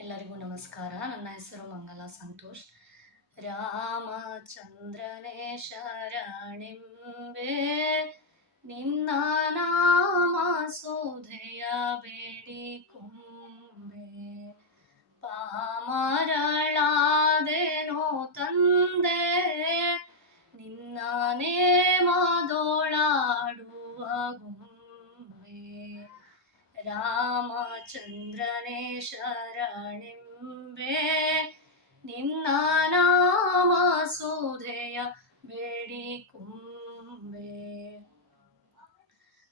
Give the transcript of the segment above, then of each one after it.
ಎಲ್ಲರಿಗೂ ನಮಸ್ಕಾರ. ನನ್ನ ಹೆಸರು ಮಂಗಲ ಸಂತೋಷ್. ರಾಮಚಂದ್ರನೇ ಶರಣಿಂಬೆ. ನಿನ್ನ ನಾಮ ಸುಧೆಯ ಬೇಡಿ ಕುಂಬೆ. ಪಾಮರಳಾದೇನೋ ತಂದೆ. ನಿನ್ನ ನೇಮದೊಳಾಡುವ ಗುಂಬೆ ರಾಮಚಂದ್ರನೇ ಶರಣಿಂಬೆ. ನಿನ್ನ ನಾಮ ಸುಧೆಯ ಬೇಡಿ ಕುಂಬೆ.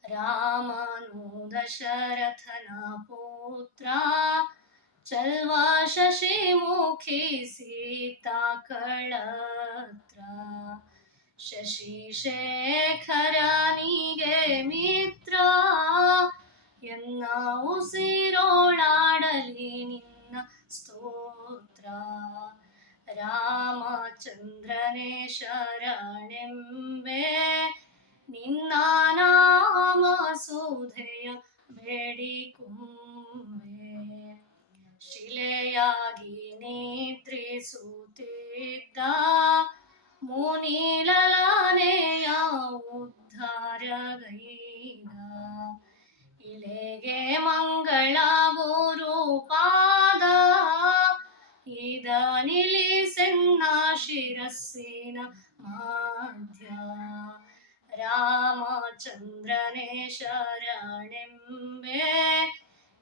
ರಾಮನು ದಶರಥನ ಪುತ್ರ, ಚಲ್ವ ಶಶಿಮುಖಿ ಸೀತಾ ಕಳತ್ರ. ಶಶಿಶೇಖರನಿಗೆ ಮಿತ್ರ ಎನ್ನ ಉಸಿರೋಳಾಡಲಿ ನಿನ್ನ ಸ್ತೋತ್ರ. ರಾಮಚಂದ್ರನೇ ಶರಣೆಂಬೆ ನಿನ್ನ ನಾಮ ಸುಧೆಯ ಬೇಡಿ ಕುಂಬೆ. ಶಿಲೆಯಾಗಿ ನಿದ್ರಿಸುತ್ತಿದ್ದ ಮುನಿಲಲನೆಯ ಶಿರಸ್ಸಿನ ಮಾಧ್ಯ ರಾಮಚಂದ್ರನೇ ಶರಣೆಂಬೆ.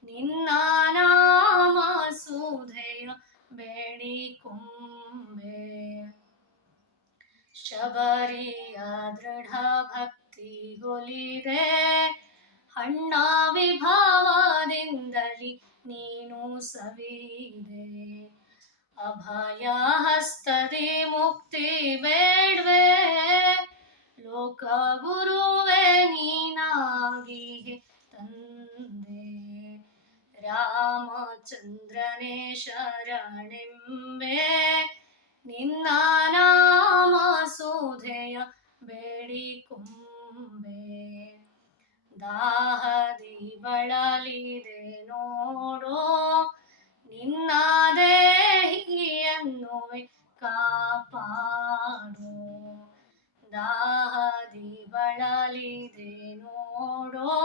ನಿನ್ನ ನಾಮ ಸುಧೆಯ ಬೇಡಿ ಕುಂಬೆ. ಶಬರಿಯ ದೃಢ ಭಕ್ತಿ ಗೊಲಿದೆ ಅಣ್ಣ ವಿಭಾವದಿಂದಲಿ ನೀನು ಸವಿದೆ. ಅಭಯ ಹಸ್ತದಿ ಮುಕ್ತಿ ಬೇಡ್ವೆ. ಲೋಕ ಗುರುವೆ ನೀನಾಗಿ ತಂದೆ. ರಾಮಚಂದ್ರನೇ ಶರಣೆಂಬೆ. ನಿನ್ನ ನಾಮ ಸುಧೆಯ ಬೇಡಿ ಬಳಲಿದೆ ನೋಡೋ,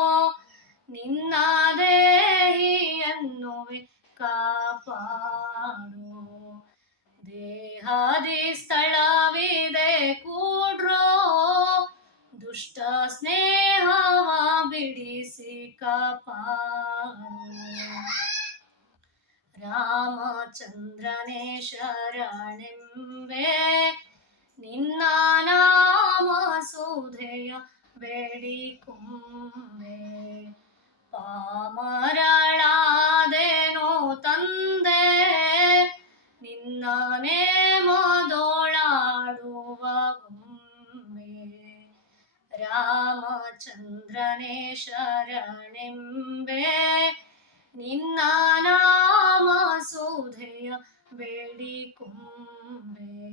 ನಿನ್ನ ದೇಹಿಯನ್ನುವೆ ಕಾಪಾಡೋ. ದೇಹದಿ ಸ್ಥಳವಿದೆ ಕೂಡ್ರೋ, ದುಷ್ಟ ಸ್ನೇಹವ ಬಿಡಿಸಿ ಕಾಪಾಡೋ. ರಾಮಚಂದ್ರನೇ ಶರಣೆಂಬೆ, ನಿನ್ನ ನಾಮ ಸುಧೆಯ ಬೇಡಿ ಕುಂಬೆ ಪಾಮರಳಾದೇನೋ ತಂದೆ ನಿನ್ನ ನೇಮದೊಳಾಡುವ ಗುಂಬೆ ರಾಮಚಂದ್ರನೇ ಶರಣೆಂಬೆ ನಿನ್ನ ನಾಮ ಸುಧೆಯ ಬೇಡಿ ಕುಂಬೆ